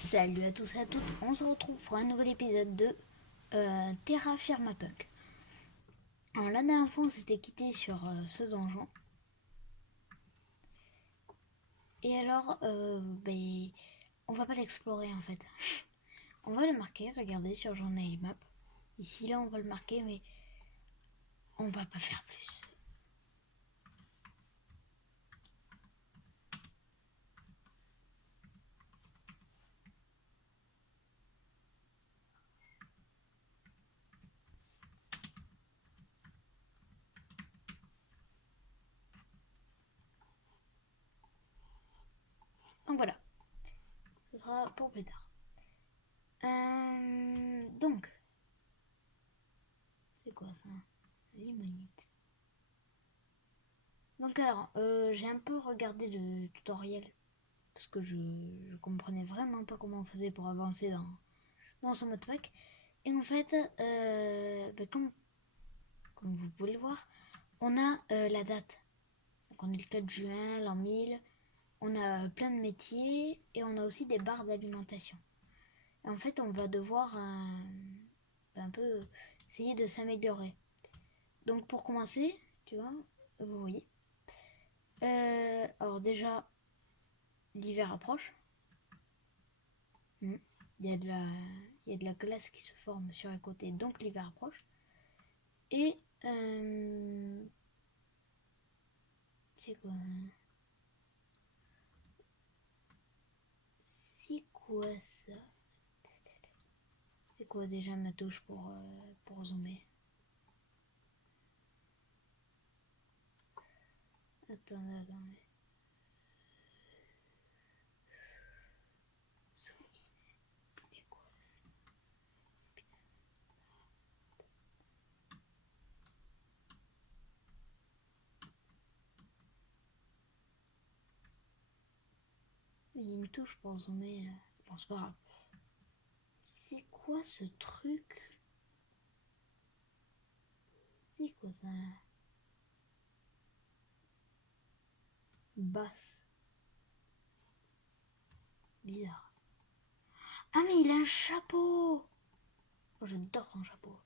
Salut à tous et à toutes, on se retrouve pour un nouvel épisode de Terra Firma Punk. Alors la dernière fois on s'était quitté sur ce donjon. Et alors, on va pas l'explorer en fait. On va le marquer, regardez sur Journal Map. Ici là on va le marquer mais on va pas faire plus. Donc voilà, ce sera pour plus tard. Donc, c'est quoi ça? Limonite. Donc alors, j'ai un peu regardé le tutoriel parce que je comprenais vraiment pas comment on faisait pour avancer dans ce mode fac. Et en fait, comme vous pouvez le voir, on a la date. Donc on est le 4 juin, l'an 1000. On a plein de métiers et on a aussi des barres d'alimentation. Et en fait, on va devoir un peu essayer de s'améliorer. Donc pour commencer, tu vois, vous voyez. Alors déjà, l'hiver approche. Il y a de la glace qui se forme sur les côtés, donc l'hiver approche. Et c'est quoi C'est quoi ça C'est quoi déjà ma touche pour zoomer? Attendez. Zoom in. Et quoi ça? Il y a une touche pour zoomer. Bon, c'est pas grave. C'est quoi ce truc? C'est quoi ça? Basse. Bizarre. Ah mais il a un chapeau. Oh, j'adore son chapeau.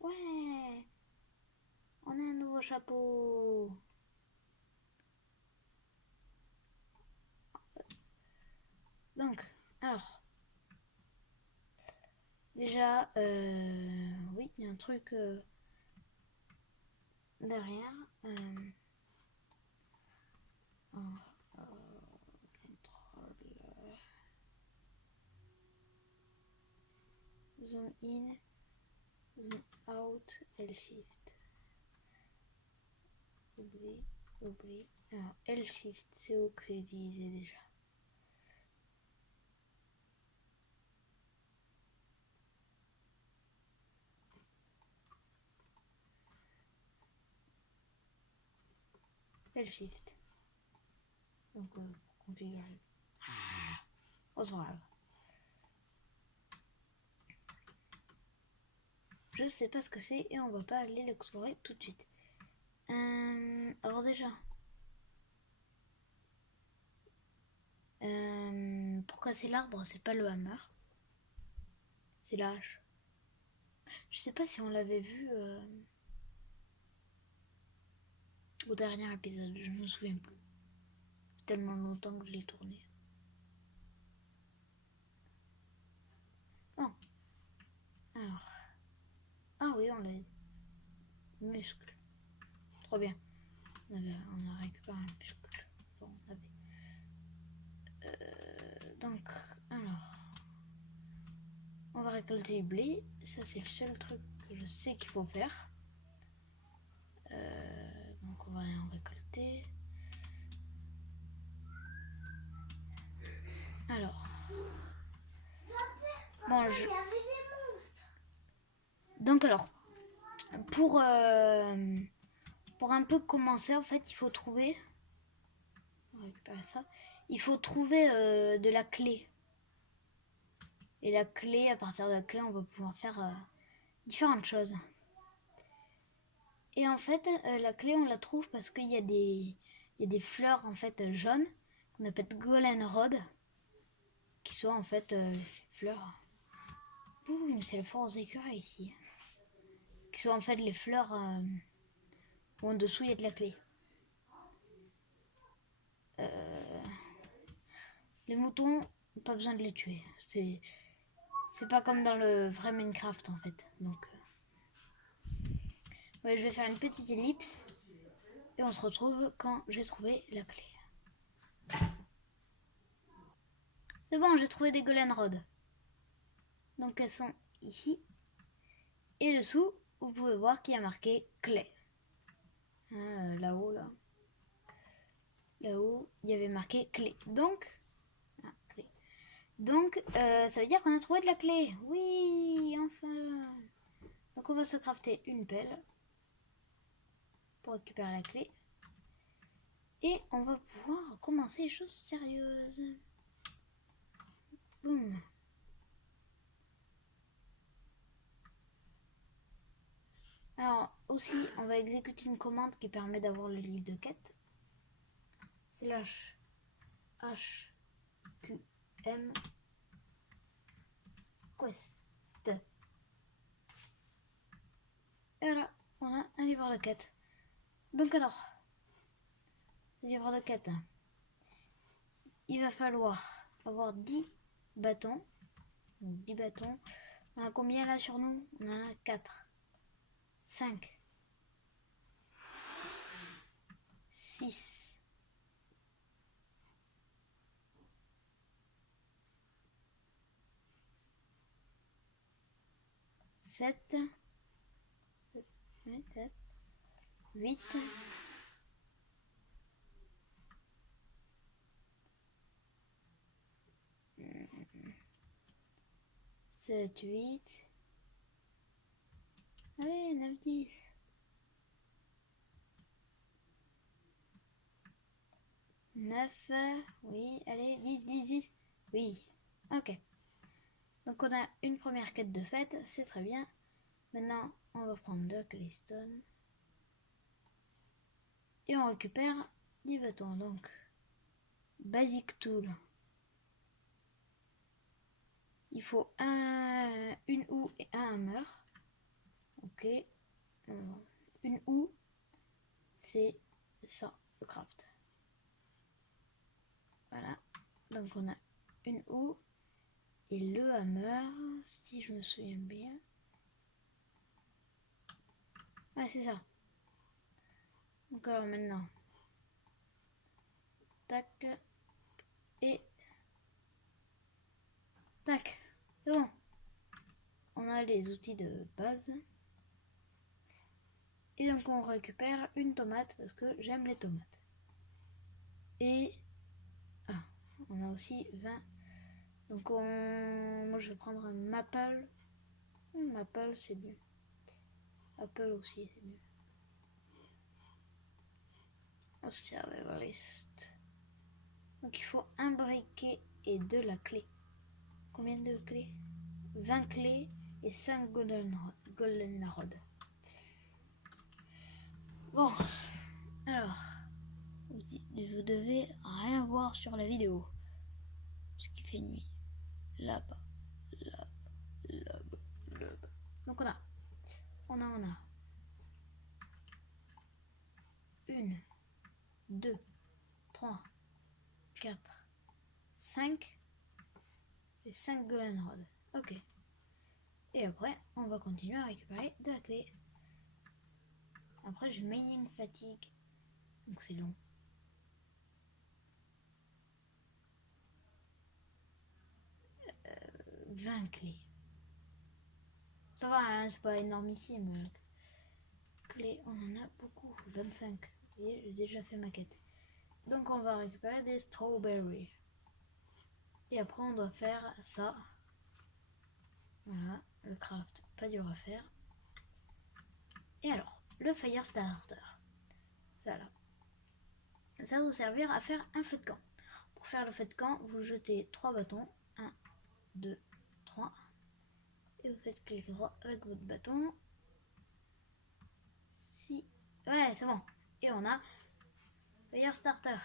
Ouais, on a un nouveau chapeau. Donc, alors, déjà, oui, il y a un truc derrière. Contrôle. Zoom in, zoom out, L-shift. Oublie. Alors, L-shift, c'est où que c'est utilisé déjà? L-shift. Donc, pour configurer. Oh, c'est grave. Je sais pas ce que c'est et on va pas aller l'explorer tout de suite. Alors déjà, pour casser l'arbre, c'est pas le hammer, c'est la hache. Je sais pas si on l'avait vu au dernier épisode, je me souviens plus. C'est tellement longtemps que je l'ai tourné. Oh, alors. Ah oui, on l'a. Muscle. Trop bien. On a récupéré un muscle. Bon, on avait. Donc, alors. On va récolter du blé. Ça, c'est le seul truc que je sais qu'il faut faire. Donc, on va en récolter. Alors. Bon, donc, alors. Pour un peu commencer, en fait, il faut trouver. On va récupérer ça. Il faut trouver de la clé. Et la clé, à partir de la clé, on va pouvoir faire différentes choses. Et en fait, la clé, on la trouve parce qu'il y a des fleurs en fait jaunes qu'on appelle goldenrod, qui sont en fait fleurs. Ouh, c'est le fort aux écureuils ici. Qui sont en fait les fleurs où en dessous il y a de la clé. Les moutons, pas besoin de les tuer. C'est pas comme dans le vrai Minecraft en fait. Donc, ouais, je vais faire une petite ellipse et on se retrouve quand j'ai trouvé la clé. C'est bon, j'ai trouvé des goldenrod. Donc elles sont ici. Et dessous, vous pouvez voir qu'il y a marqué clé. Là-haut, là. Là-haut, il y avait marqué clé. Donc, clé. Donc, ça veut dire qu'on a trouvé de la clé. Oui, enfin. Donc on va se crafter une pelle pour récupérer la clé. Et on va pouvoir commencer les choses sérieuses. Boum. Alors aussi, on va exécuter une commande qui permet d'avoir le livre de quête. /HQM quest. Et voilà, on a un livre de quête. Donc alors, ce livre de quête, il va falloir avoir 10 bâtons. Donc 10 bâtons. On a combien là sur nous? On a 4, 5, 6, 7, 8, 7, 8. Allez, 9, 10. 9, oui, allez, 10, 10, 10. Oui, ok. Donc on a une première quête de fête, c'est très bien. Maintenant, on va prendre 2 claystone. Et on récupère 10 bâtons. Donc, basic tool. Il faut une houe et un hammer. Ok. Une houe, c'est ça, le craft. Voilà. Donc on a une houe et le hammer, si je me souviens bien. Ouais, c'est ça. Donc alors maintenant, tac, et tac, c'est bon. On a les outils de base. Et donc on récupère une tomate parce que j'aime les tomates. Et on a aussi 20. Donc moi je vais prendre un maple. Maple c'est mieux. Apple aussi c'est mieux. Survival list. Donc il faut un briquet et de la clé. Combien de clés? 20 clés et 5 goldenrod. Bon, alors, vous devez rien voir sur la vidéo. Parce qu'il fait nuit. Là-bas, là-bas, là-bas, là-bas. Donc on a 1, 2, 3, 4, 5 et 5 goldenrod. Ok. Et après, on va continuer à récupérer de la clé. Après, j'ai mining fatigue. Donc c'est long. 20 clés. Ça va, hein, c'est pas énormissime. Clés, on en a beaucoup. 25. Vous voyez, j'ai déjà fait ma quête. Donc on va récupérer des strawberries. Et après on doit faire ça. Voilà, le craft, pas dur à faire. Et alors, le fire starter. Voilà. Ça va vous servir à faire un feu de camp. Pour faire le feu de camp, vous jetez 3 bâtons. 1, 2, 3. Et vous faites clic droit avec votre bâton. Si Ouais, c'est bon. Et on a Fire Starter.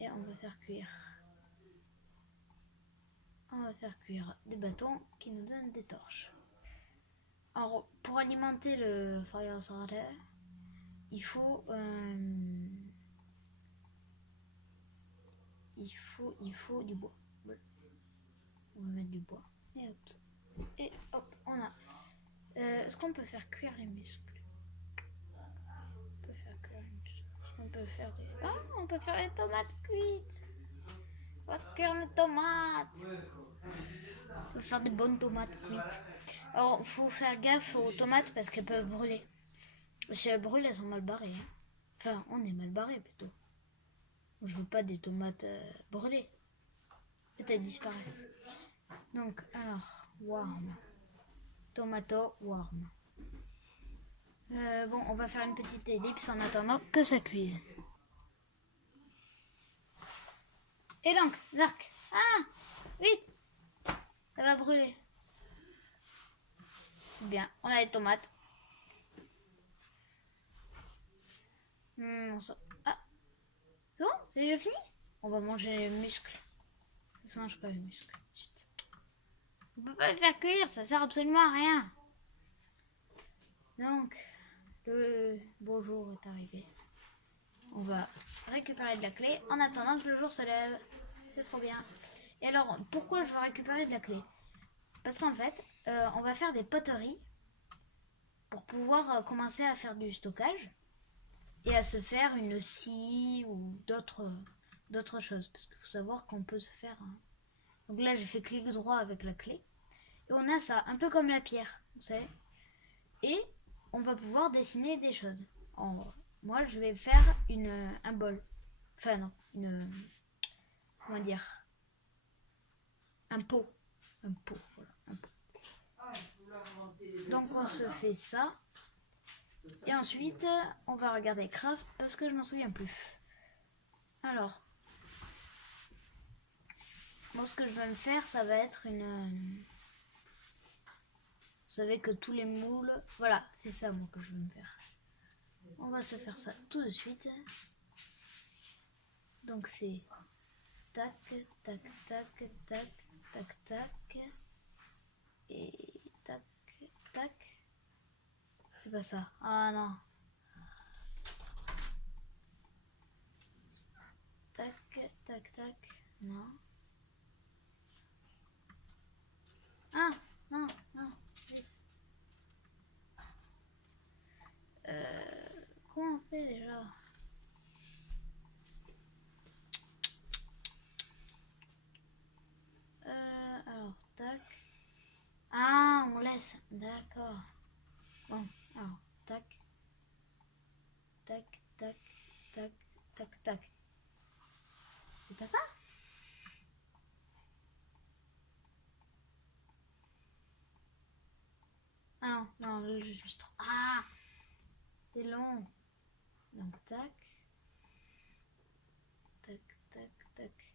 Et on va faire cuire. On va faire cuire des bâtons qui nous donnent des torches. Alors, pour alimenter le Fire Starter, il faut du bois. On va mettre du bois. Et hop, on a. Est-ce qu'on peut faire cuire les muscles? On peut faire cuire les muscles. On peut faire des. Ah, on peut faire les tomates cuites. On va cuire les tomates. On peut faire des bonnes tomates cuites. Alors, faut faire gaffe aux tomates parce qu'elles peuvent brûler. Si elles brûlent, elles sont mal barrées. Hein. Enfin, on est mal barré plutôt. Je veux pas des tomates brûlées. Peut-être disparaissent. Donc, alors, warm. Tomato warm. Bon, on va faire une petite ellipse en attendant que ça cuise. Et donc, Zark. Ah, vite. Ça va brûler. C'est bien, on a les tomates. Ah, c'est bon, c'est déjà fini. On va manger les muscles. Ça se mange pas les muscles. Chut. On peut pas les faire cuire, ça sert absolument à rien. Donc, le beau jour est arrivé. On va récupérer de la clé en attendant que le jour se lève. C'est trop bien. Et alors, pourquoi je veux récupérer de la clé? Parce qu'en fait, on va faire des poteries pour pouvoir commencer à faire du stockage et à se faire une scie ou d'autres choses. Parce qu'il faut savoir qu'on peut se faire... Donc là, j'ai fait clic droit avec la clé. Et on a ça, un peu comme la pierre, vous savez. Et on va pouvoir dessiner des choses. Moi, je vais faire un bol. Enfin, non, comment dire? Un pot. Un pot, voilà, un pot. Donc, on se fait ça. Et ensuite, on va regarder Craft parce que je m'en souviens plus. Alors, moi, ce que je vais me faire, ça va être une... Vous savez que tous les moules... Voilà, c'est ça, moi, que je vais me faire. On va se faire ça tout de suite. Donc, c'est... Tac, tac, tac, tac, tac, tac. Et tac, tac. C'est pas ça. Ah non. Tac, tac, tac. Non. Ah, non, non. Comment on fait déjà? Alors, tac. Ah, on laisse. D'accord. Bon, alors, tac. Tac, tac, tac, tac, tac. C'est pas ça? Ah non, non, juste trop. Ah! C'est long. Donc, tac. Tac, tac, tac.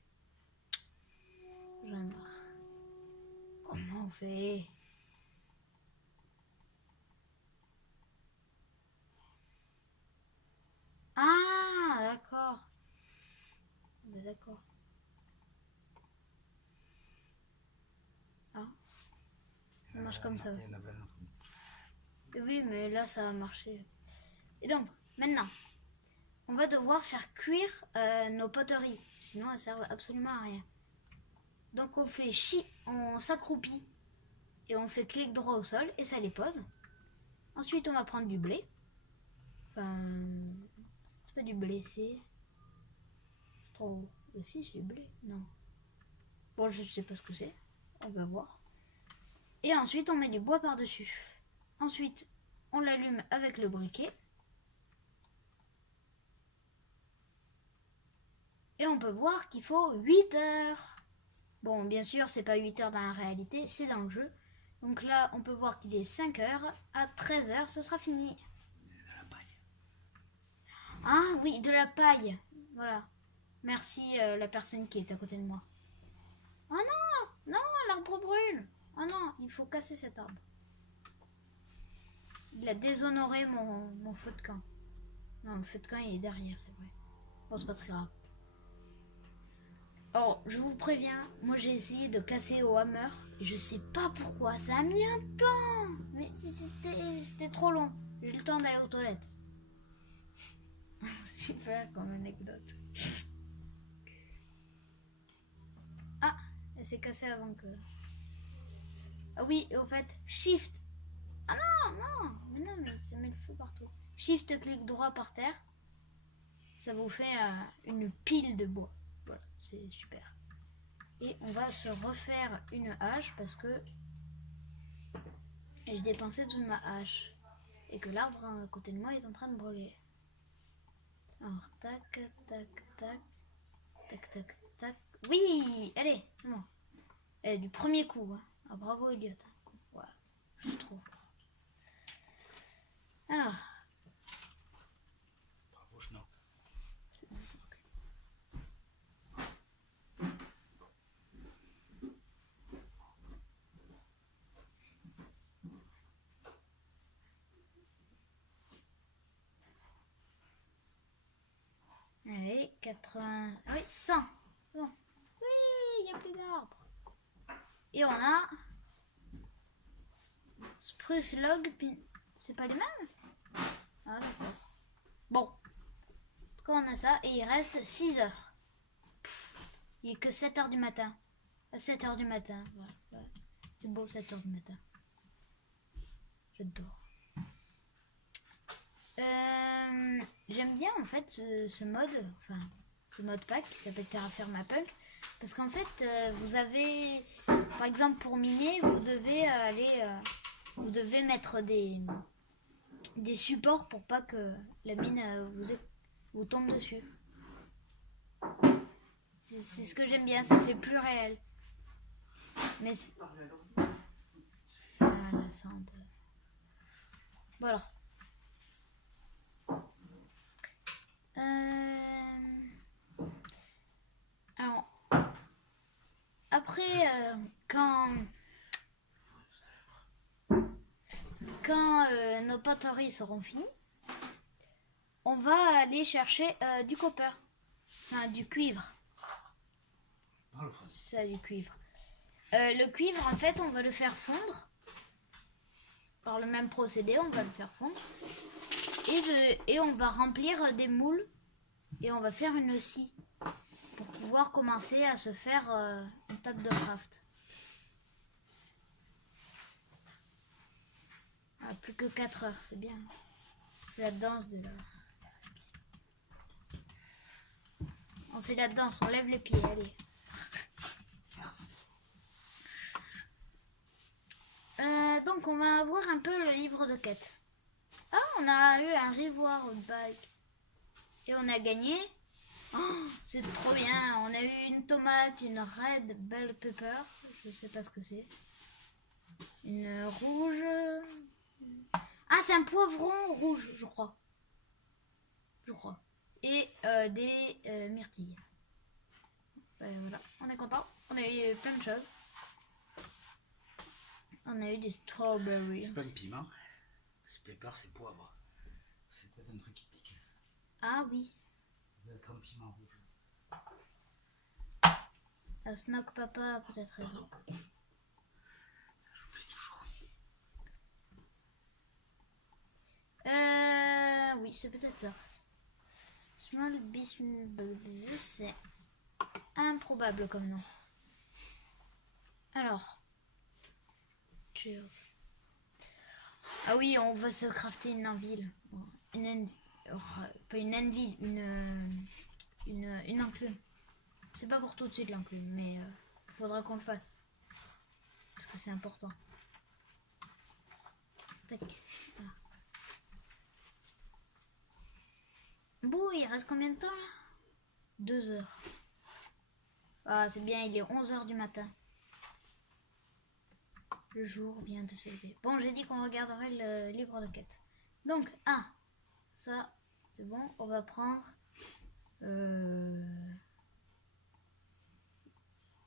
J'en ai marre. Comment on fait? Ah, d'accord. D'accord. Ah, ça marche comme ça aussi. Oui, mais là, ça a marché. Et donc, maintenant, on va devoir faire cuire nos poteries. Sinon, elles servent absolument à rien. Donc, on fait on s'accroupit et on fait clic droit au sol et ça les pose. Ensuite, on va prendre du blé. Enfin, c'est pas du blé, c'est trop. Aussi, c'est du blé. Non. Bon, je sais pas ce que c'est. On va voir. Et ensuite, on met du bois par-dessus. Ensuite, on l'allume avec le briquet. Et on peut voir qu'il faut 8 heures. Bon, bien sûr, c'est pas 8 heures dans la réalité, c'est dans le jeu. Donc là, on peut voir qu'il est 5 heures. À 13 heures, ce sera fini. De la paille. Ah oui, de la paille. Voilà. Merci la personne qui est à côté de moi. Oh non, non, l'arbre brûle. Oh non, il faut casser cet arbre. Il a déshonoré mon feu de camp. Non, le feu de camp il est derrière, c'est vrai. Bon, c'est pas très grave. Alors, je vous préviens, moi j'ai essayé de casser au hammer et je sais pas pourquoi, ça a mis un temps. Mais c'était trop long. J'ai eu le temps d'aller aux toilettes. Super comme anecdote. Ah, elle s'est cassée avant que... Ah oui, et au fait, shift. Ah mais ça met le feu partout. Shift, clic droit par terre. Ça vous fait une pile de bois. Voilà, c'est super. Et on va se refaire une hache parce que j'ai dépensé toute ma hache. Et que l'arbre à côté de moi est en train de brûler. Alors, tac, tac, tac, tac, tac, tac. Oui, allez, bon. Et du premier coup. Hein. Ah, bravo, Elliot. Ouais, je suis trop fort. Alors. Bravo, Schnock. Allez, 80... Ah oui, 100. Bon. Oui, il n'y a plus d'arbres. Et on a... Spruce log, c'est pas les mêmes? Ah d'accord. Bon. En tout cas, on a ça et il reste 6 heures. Pff, il est que 7 heures du matin. À 7 heures du matin. Voilà, voilà. C'est beau 7 heures du matin. J'adore. J'aime bien en fait ce mode, enfin ce mode pack qui s'appelle Terraforma Punk. Parce qu'en fait, vous avez, par exemple pour miner, vous devez vous devez mettre des supports pour pas que la mine vous tombe dessus. C'est ce que j'aime bien, ça fait plus réel. Mais ça, la sand. Bon alors. Alors après, quand nos poteries seront finies, on va aller chercher du copper, enfin du cuivre. Ça, du cuivre. Le cuivre, en fait, on va le faire fondre. Par le même procédé, on va le faire fondre. Et on va remplir des moules. Et on va faire une scie. Pour pouvoir commencer à se faire une table de craft. Ah, plus que 4 heures, c'est bien. La danse de la... On fait la danse, on lève les pieds, allez. Merci. Donc on va avoir un peu le livre de quête. Ah, on a eu un reward bike. Et on a gagné. Oh, c'est trop bien. On a eu une tomate, une red bell pepper. Je sais pas ce que c'est. Une rouge. Ah, c'est un poivron rouge, je crois. Et des myrtilles. Voilà, on est content. On a eu plein de choses. On a eu des strawberries. C'est pas le piment. C'est pepper, c'est poivre. C'est peut-être un truc qui pique. Ah oui. Ça doit être un piment rouge. La Snock Papa a peut-être raison. J'oublie toujours. Oui, c'est peut-être ça. Small Bismble, c'est improbable comme nom. Alors. Cheers. Ah oui, on va se crafter une anvil. Pas une anvil, une enclume. C'est pas pour tout de suite l'enclume, mais il faudra qu'on le fasse. Parce que c'est important. Tac. Voilà. Bon, il reste combien de temps là? 2 heures. Ah, c'est bien, il est 11 heures du matin. Le jour vient de se lever. Bon, j'ai dit qu'on regarderait le livre de quête. Donc, ça, c'est bon. On va prendre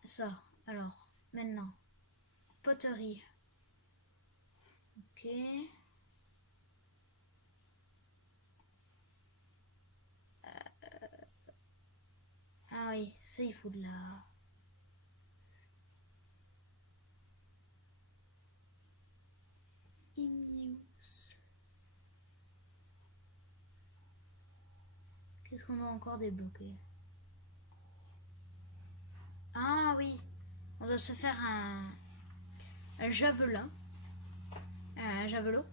ça. Alors, maintenant, poterie. Ok. oui, ça il faut de la... Ineos. Qu'est-ce qu'on doit encore débloquer? Ah oui, on doit se faire un javelin. Un javelot.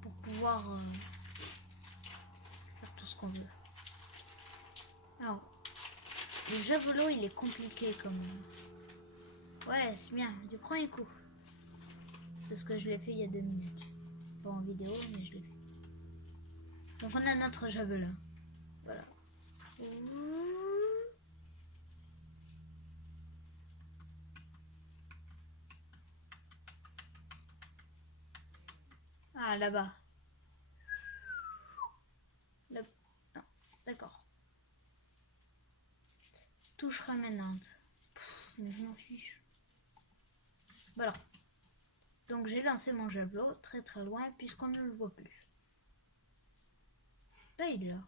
Pour pouvoir faire tout ce qu'on veut. Alors, le javelot il est compliqué comme... Ouais, c'est bien, du premier coup. Parce que je l'ai fait il y a 2 minutes. Pas en vidéo, mais je l'ai fait. Donc on a notre javelin. Voilà. Ah, là-bas. Là... Non, d'accord. Touche ramenante. Mais je m'en fiche. Voilà. Donc j'ai lancé mon javelot très très loin puisqu'on ne le voit plus. Là il est là.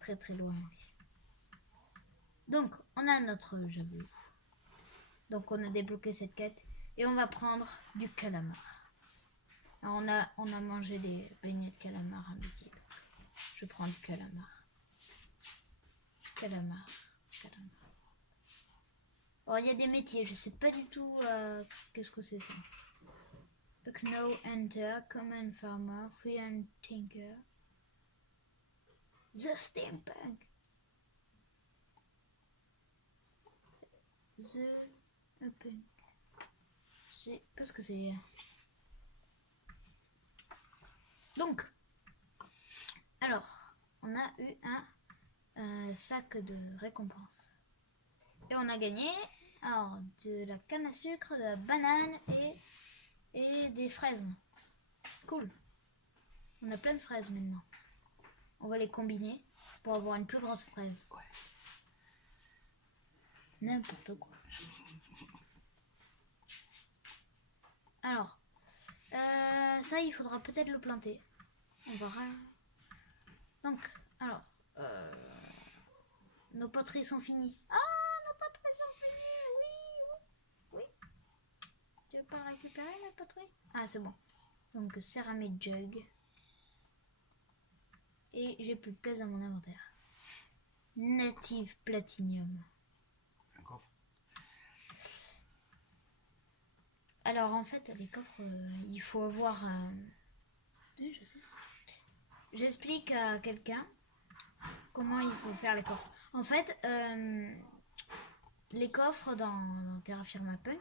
Très très loin. Donc on a notre javelot. Donc on a débloqué cette quête et on va prendre du calamar. Alors on a mangé des beignets de calamar à midi. Donc je prends du calamar. Calamar. Alors il y a des métiers, je sais pas du tout qu'est-ce que c'est ça. Know, enter, common farmer, free and tinker. The steampunk. The open. Je sais pas ce que c'est. Donc, alors, on a eu un sac de récompenses. Et on a gagné alors, de la canne à sucre, de la banane et des fraises. Cool. On a plein de fraises maintenant. On va les combiner pour avoir une plus grosse fraise. Ouais. N'importe quoi. Alors, ça, il faudra peut-être le planter. On verra. Donc, alors, nos poteries sont finies. Ah, nos poteries sont finies. Oui. Tu veux pas récupérer la poterie? Ah, c'est bon. Donc, céramique jug. Et j'ai plus de place dans mon inventaire. Native Platinum. Un coffre. Alors en fait les coffres, il faut avoir... Oui, je sais. J'explique à quelqu'un comment il faut faire les coffres. En fait, les coffres dans Terra Firma Punk,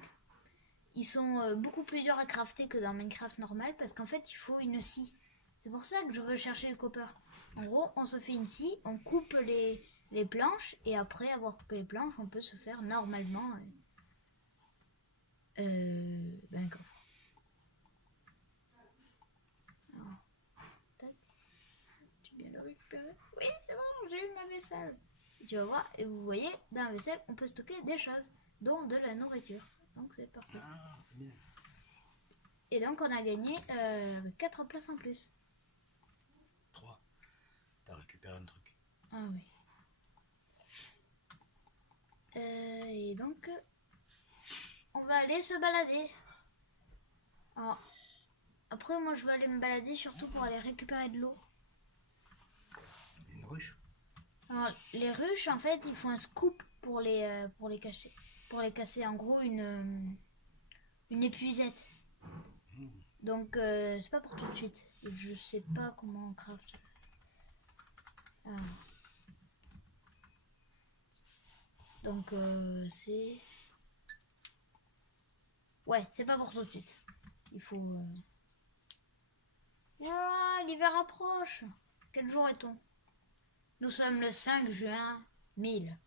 ils sont beaucoup plus durs à crafter que dans Minecraft normal parce qu'en fait il faut une scie. C'est pour ça que je veux chercher le copper. En gros, on se fait une scie, on coupe les planches et après avoir coupé les planches, on peut se faire normalement un coffre. Alors, tac. Tu viens le récupérer? Oui, c'est bon, j'ai eu ma vaisselle. Tu vas voir, et vous voyez, dans la vaisselle, on peut stocker des choses, dont de la nourriture. Donc c'est parfait. Ah, c'est bien. Et donc on a gagné 4 places en plus. 3. T'as récupéré un truc. Ah oui. Et donc, on va aller se balader. Alors, après, moi, je vais aller me balader surtout pour aller récupérer de l'eau. Une ruche. Alors, les ruches, en fait, il faut un scoop pour les cacher. Pour les casser. En gros, une épuisette. Donc, c'est pas pour tout de suite. Je sais pas comment on craft. Alors. Donc, c'est... Ouais, c'est pas pour tout de suite. Il faut... Voilà, l'hiver approche. Quel jour est-on? Nous sommes le 5 juin 1000.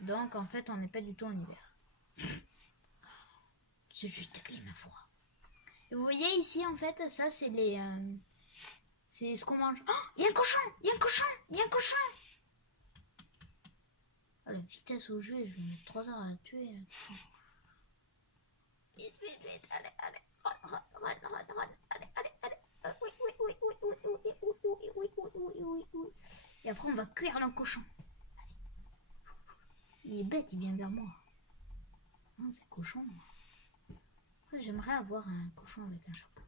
Donc, en fait, on n'est pas du tout en hiver. C'est juste un climat froid. Et vous voyez ici, en fait, ça, c'est les... c'est ce qu'on mange. Oh, il y a un cochon! Il y a un cochon! Il y a un cochon! Oh, la vitesse au jeu, je vais mettre 3 heures à la tuer. Vite, allez, run, allez. Oui. Et après, on va cuire le cochon. Il est bête, il vient vers moi. Non, c'est cochon. J'aimerais avoir un cochon avec un chapeau.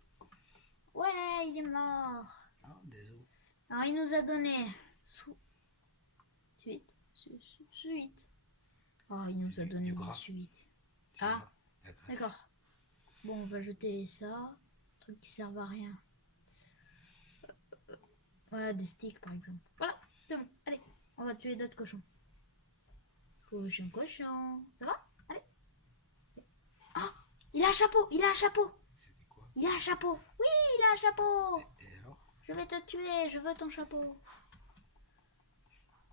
Ouais, il est mort. Ah, désolé. Alors, il nous a donné suite. Oh, il nous a donné du gras. 18. C'est Ah, la graisse. d'accord. Bon, on va jeter ça. Truc qui servent à rien. Voilà, des sticks par exemple. Voilà, c'est bon. Allez, on va tuer d'autres cochons. Cochon. Ça va? Allez. Ah, il a un chapeau, il a un chapeau. C'était quoi? Il a un chapeau. Oui, il a un chapeau. Et alors? Je vais te tuer, je veux ton chapeau.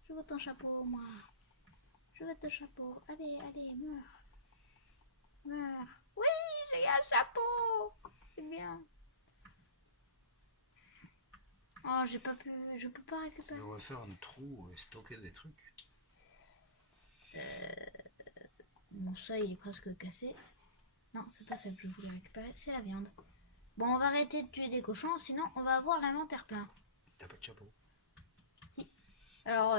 Je veux ton chapeau, moi. Je veux ton chapeau. Allez, meurs. Meurs. Oui, j'ai un chapeau. C'est bien. Oh, je peux pas récupérer. On va faire un trou et stocker des trucs. Bon, ça, il est presque cassé. Non, c'est pas ça que je voulais récupérer, c'est la viande. Bon, on va arrêter de tuer des cochons, sinon on va avoir l'inventaire plein. T'as pas de chapeau? Alors,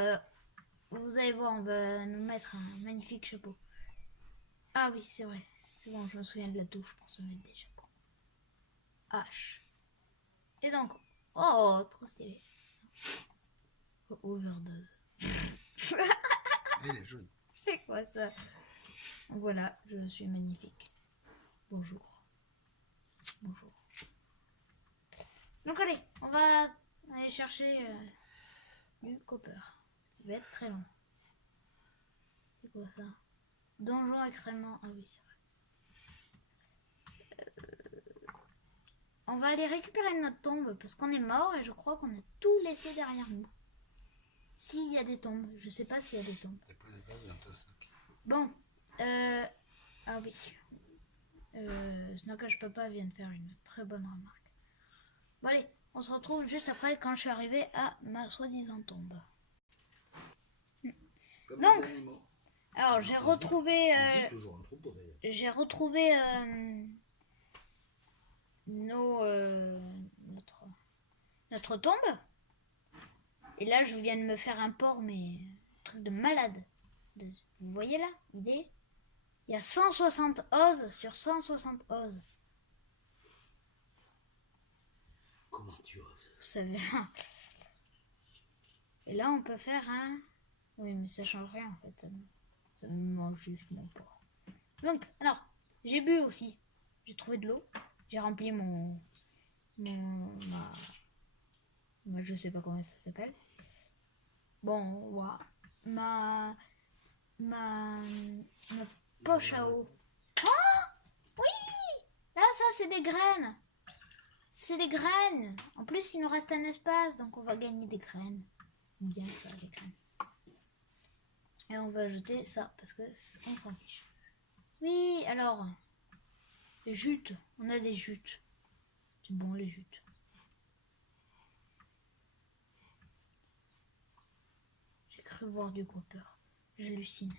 vous allez voir, on va nous mettre un magnifique chapeau. Ah oui, c'est vrai. C'est bon, je me souviens de la touche pour se mettre des chapeaux. H. Et donc, oh, trop stylé. Overdose. Elle est jolie. C'est quoi ça? Voilà, je suis magnifique. Bonjour. Bonjour. Donc allez, on va aller chercher du copper. Ce qui va être très long. C'est quoi ça? Donjon extrêmement... Ah oui, c'est vrai. On va aller récupérer notre tombe parce qu'on est mort et je crois qu'on a tout laissé derrière nous. S'il y a des tombes, je sais pas s'il y a des tombes. T'as plus de place dans ton sac. Bon, ah oui. Snockash Papa vient de faire une très bonne remarque. Bon allez, on se retrouve juste après quand je suis arrivée à ma soi-disant tombe. Comme Donc, les animaux. Alors j'ai retrouvé... On dit toujours un troupeau d'ailleurs. j'ai retrouvé notre tombe. Et là, je viens de me faire un porc, mais truc de malade. Vous voyez là, il y a 160 os sur 160 os. Comment tu oses? Vous savez. Et là, on peut faire un... Oui, mais ça change rien en fait. Ça me mange juste mon porc. Donc, alors, j'ai bu aussi. J'ai trouvé de l'eau. J'ai rempli ma... Je sais pas comment ça s'appelle. Bon, voilà. Ma poche à eau. Oh oui! Là, ça, c'est des graines. C'est des graines. En plus, il nous reste un espace, donc on va gagner des graines. Bien ça, les graines. Et on va ajouter ça, parce que on s'en fiche. Oui, alors, les jutes. On a des jutes. C'est bon, les jutes. J'ai cru voir du copper. J'hallucine.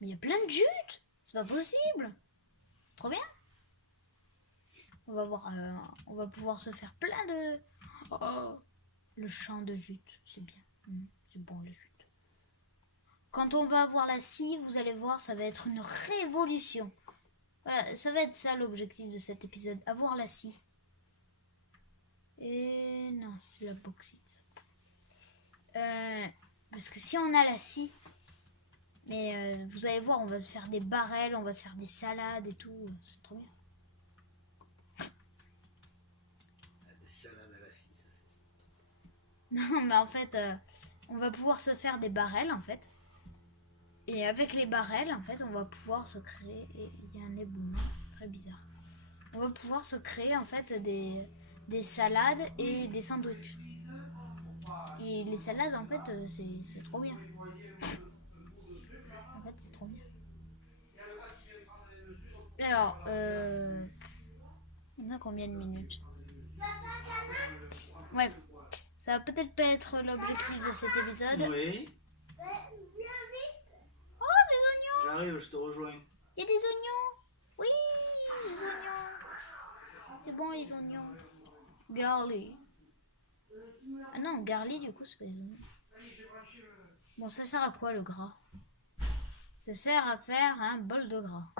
Mais il y a plein de jutes. C'est pas possible. Trop bien. On va voir, on va pouvoir se faire plein de... Oh, le champ de jute, c'est bien. C'est bon, les jutes. Quand on va avoir la scie, vous allez voir, ça va être une révolution. Voilà, ça va être ça l'objectif de cet épisode, avoir la scie. Et non, c'est la bauxite. Parce que si on a la scie, mais vous allez voir, on va se faire des barrels, on va se faire des salades et tout, c'est trop bien. Des salades à la scie, ça c'est... Non, mais en fait, on va pouvoir se faire des barrels, en fait. Et avec les barrels, en fait, on va pouvoir se créer... Et il y a un éboulement, c'est très bizarre. On va pouvoir se créer, en fait, des salades et des sandwichs. Et les salades, en fait, c'est trop bien. En fait, c'est trop bien. Alors, on a combien de minutes? Ouais. Ça va peut-être pas être l'objectif de cet épisode. Oui. Oh, des oignons! J'arrive, je te rejoins. Il y a des oignons! Oui, les oignons! C'est bon, les oignons. Garlic. Ah non, Garli, du coup, c'est pas des oignons. Bon, ça sert à quoi le gras? Ça sert à faire un bol de gras.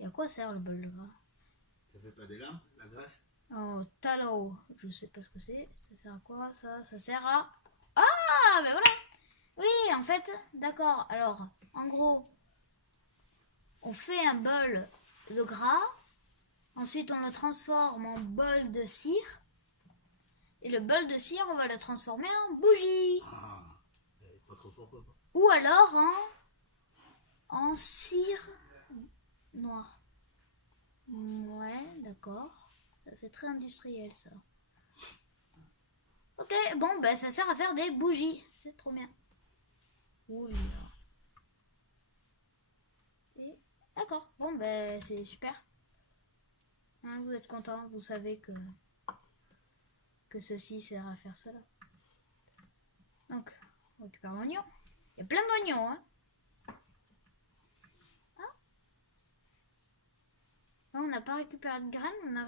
Et à quoi sert le bol de gras? Ça fait pas des lampes, la graisse? Oh, tallow. Je sais pas ce que c'est. Ça sert à quoi ça? Ça sert à... Ah, ben voilà. Oui, en fait, d'accord. Alors, en gros, on fait un bol de gras. Ensuite, on le transforme en bol de cire. Et le bol de cire, on va le transformer en bougie. Ah, pas trop fort, papa. Ou alors en cire noire. Ouais, d'accord. Ça fait très industriel, ça. Ok, bon, ben ça sert à faire des bougies. C'est trop bien. Oula. Et... D'accord, bon, ben c'est super. Hein, vous êtes content, vous savez que ceci sert à faire cela. Donc, on récupère l'oignon. Il y a plein d'oignons, hein. Là, on n'a pas récupéré de graines, on a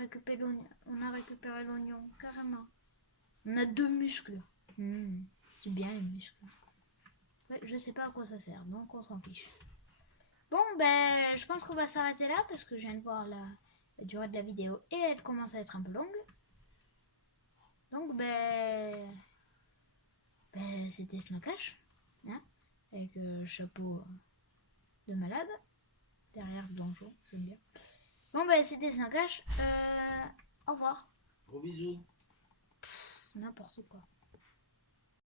récupéré l'oignon, carrément. On a 2 muscles. C'est bien les muscles. Ouais, je sais pas à quoi ça sert, donc on s'en fiche. Bon, ben, je pense qu'on va s'arrêter là parce que je viens de voir la durée de la vidéo et elle commence à être un peu longue. Donc, c'était Snowcash, hein, avec chapeau de malade, derrière le donjon, j'aime bien. Bon, ben, c'était Snowcash, au revoir. Gros bisous. N'importe quoi.